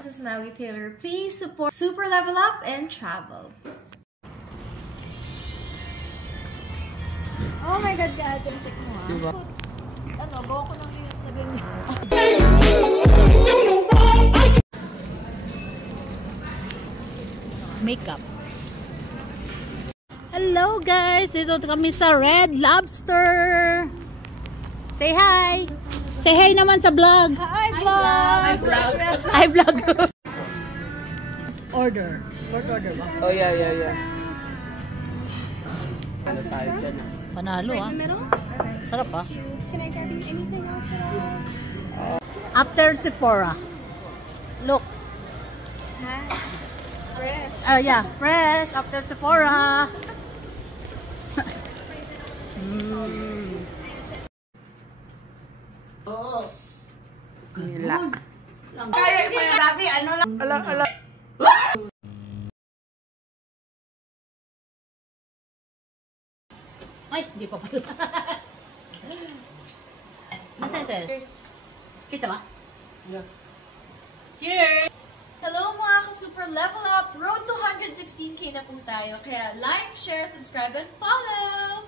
this is Maui Taylor. Please support Super Level Up and Travel. Oh my God, God. Isip mo ha. Diba? Ano, gawa ko ng reels na ganyan. Makeup. Hello guys! Ito kami sa Red Lobster. Say hi! Say hi naman sa vlog! Hi, vlog! Hi, vlog! Hi vlog! Order. Order ba? Oh yeah. Ano tayo dyan? Panalo ah. Sarap ah. Can I grab you anything else at all? After Sephora. Look. Fresh. Yeah. Fresh. After Sephora. Oh. Nila. Kaya pa yung dami, ano lang. Ala. Ay, di pa pala. Nasaan siya? Kita ba? Yeah. Cheers! Hello mga ka-Super Level Up! Road to 116K na po tayo. Kaya like, share, subscribe, and follow!